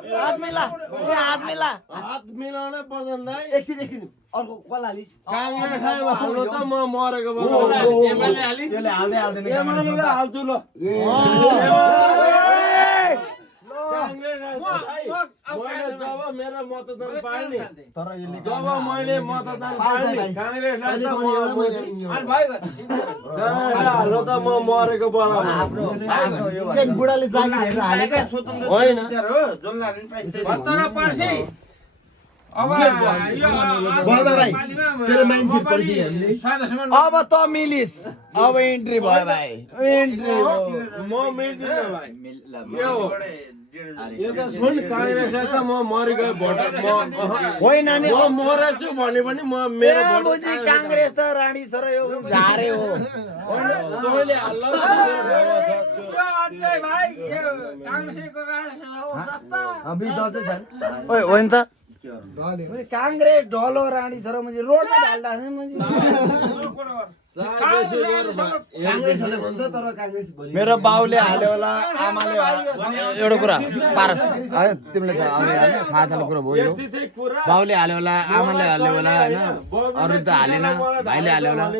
हात मिला हात मिला हात मिलाउनै पर्दैन एकछिन अर्को कल हालिस काङ्ग्रेसलाई हाल्नु त म मरेको एमएलए हालिस त्यसले हाल्दै हाल्दैन एमएलए हाल्छु ल मैले जब मेरो मतदान पाएँ नि जब मैले मतदान पाएँ नि काङ्ग्रेसलाई त हाल्नु त म मरेको बराबर बुढाले जागिर हेरेर हालेका होइन अब त मिलिस अब इन्ट्री भयो भाइ इन्ट्री म मिल्दिनँ भाइ यो त सुन काङ्ग्रेसलाई त म मरिगयो भोट होइन नि म मरेछु भने पनि म मेरो भोट काङ्ग्रेस त रानी छ र यो झारे हो तपाईँले हाल्नु होइन त काङ्ग्रेस ढलो रानी छ र मैले रोडमा ढाल्दा मेरो बाउले हाल्यो होला आमाले एउटा कुरा पारस तिमीले त थाहा थाहा कुरा भयो बाउले हाल्यो होला आमाले हाल्यो होला होइन अरू त हालेन भाइले हाल्यो होला